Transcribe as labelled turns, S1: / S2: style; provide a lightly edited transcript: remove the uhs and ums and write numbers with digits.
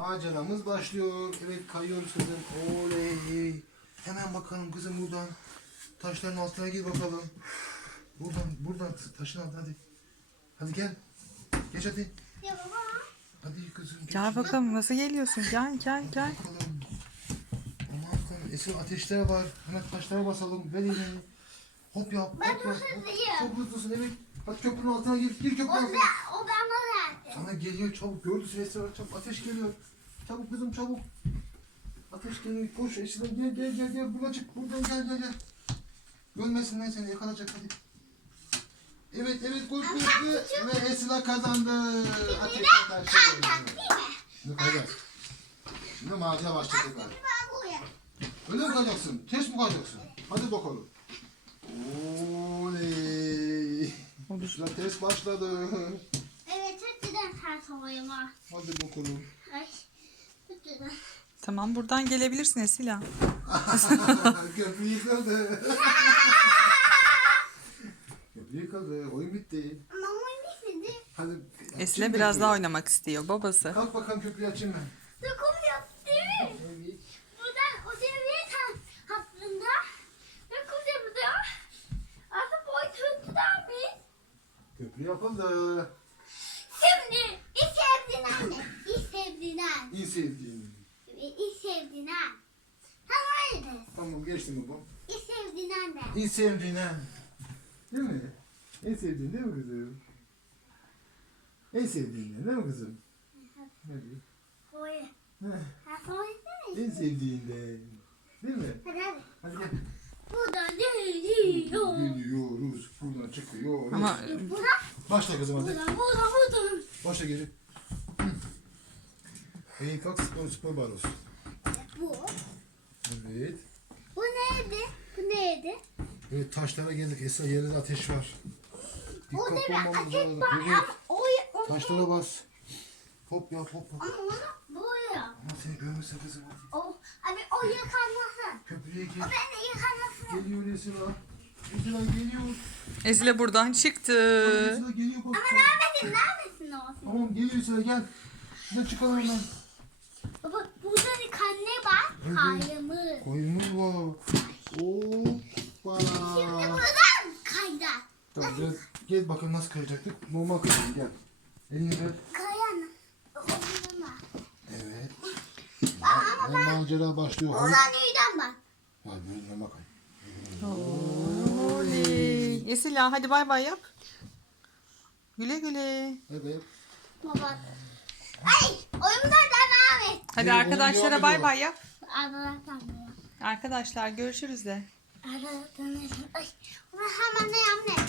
S1: Maceramız başlıyor. Evet, kayıyoruz kızım. Oley. Hemen bakalım kızım buradan. Taşların altına gir bakalım. Buradan taşın altına hadi. Hadi gel. Geç hadi.
S2: Ya baba.
S1: Hadi kızım.
S3: Gel bakalım nasıl geliyorsun? Gel.
S1: Bakalım. Aman tanrım. Esir ateşler var. Hemen taşlara basalım. Ver elini. Hop yap.
S2: Ben
S1: Hop yap.
S2: hızlıyım.
S1: Çok hızlısın evet. Hadi köprünün altına gir. Gir köprünün altına.
S2: O bana verdi.
S1: Sana geliyor çabuk. Gördü seni Esra. Çabuk ateş geliyor. Çabuk kızım çabuk. Ateş geliyor. Koş Esra'dan gel. Buradan çık. Buradan gel. Görmesinler seni. Yakalayacak hadi. Evet koş. Ve Esra kazandı. Ateşle karşı. Şimdi kayacağız. Şimdi macera başlayacak tekrar.
S2: Ben buraya.
S1: Öyle mi kayacaksın? Test mi kayacaksın? Hadi bakalım. Oley. Esra test başladı.
S2: Evet, hepsinden ters olayım ha.
S1: Hadi bakalım.
S2: Ay, hepsinden.
S3: Tamam buradan gelebilirsin Esila.
S1: Köprü yıkıldı. Köprü yıkıldı. Oyun bitti.
S2: Ama o bitmedi.
S1: Hadi.
S3: Esila biraz daha oynamak istiyor babası.
S1: Kalk bakalım köprüyü açayım ben.
S2: Dokum yaptı değil mi?
S1: Evet.
S2: Buradan o devriye hattında. Dokum yaptı. Aslında boy tuttudan bir.
S1: Köprü yapıldı.
S2: Şimdi ilk sevdiğin anne.
S1: İyi sevdiğim.
S2: İlk sevdiğin anne. Tamam öyle.
S1: Tamam geçtim babam.
S2: İlk sevdiğin anne.
S1: İyi sevdiğin ha. Değil mi? En sevdiğin değil mi kızım? En sevdiğin değil mi kızım? Hadi.
S2: Boy.
S1: Heh,
S2: Ha boy değil mi?
S1: en sevdiğinde. Değil mi?
S2: Hadi.
S1: Hadi gel.
S2: Buradan değil.
S1: Gidiyoruz. Buradan çıkıyoruz.
S3: Ama
S2: Buradan.
S1: Başla kızım hadi.
S2: Buradan.
S1: Başla geri. İyi kalk spor barosu.
S2: Bu.
S1: Evet.
S2: Bu neydi? Bu neydi?
S1: Evet taşlara geldik. Esra yerde ateş var.
S2: O
S1: Dikkatli
S2: değil mi?
S1: olmamız
S2: Ateş
S1: lazım.
S2: var.
S1: Evet.
S2: O
S1: Taşlara bas. Hop yap.
S2: Ama onu boya.
S1: Ama seni görmesin kızım hadi.
S2: O abi o yıkanmasın.
S1: Köprüye
S2: O
S1: gel.
S2: beni yıkanmasın.
S1: Geliyor Esra. Esra geliyor.
S3: Esila buradan çıktı.
S1: Esra geliyor bak.
S2: Neredesin olsun?
S1: Tamam geliyor Esra gel. Şuna çıkalım hemen.
S2: Baba burada bir kanne var.
S1: Evet.
S2: Kaymı.
S1: Koyunumuz var. Hoppa.
S2: Şimdi buradan kayda.
S1: Tamam gel bakalım nasıl kayacaktık. Normal kayalım gel. Elini ver.
S2: Kayan. Oğluma.
S1: Evet. Ve macera başlıyor. Hadi.
S2: Oradan neyden bak?
S1: Hadi önüne bakayım.
S3: Oley. Esila hadi bay bay yap. Güle güle.
S1: Evet.
S2: Baba. Ay oyundan devam et.
S3: Hadi
S1: İyi, oyun
S3: arkadaşlara
S1: devam
S3: bay
S1: ediyor.
S3: bay yap.
S2: Arkadaşlar.
S3: Arkadaşlar görüşürüz de.
S2: Arkadaşlar. Ay. Hemen ne yapayım?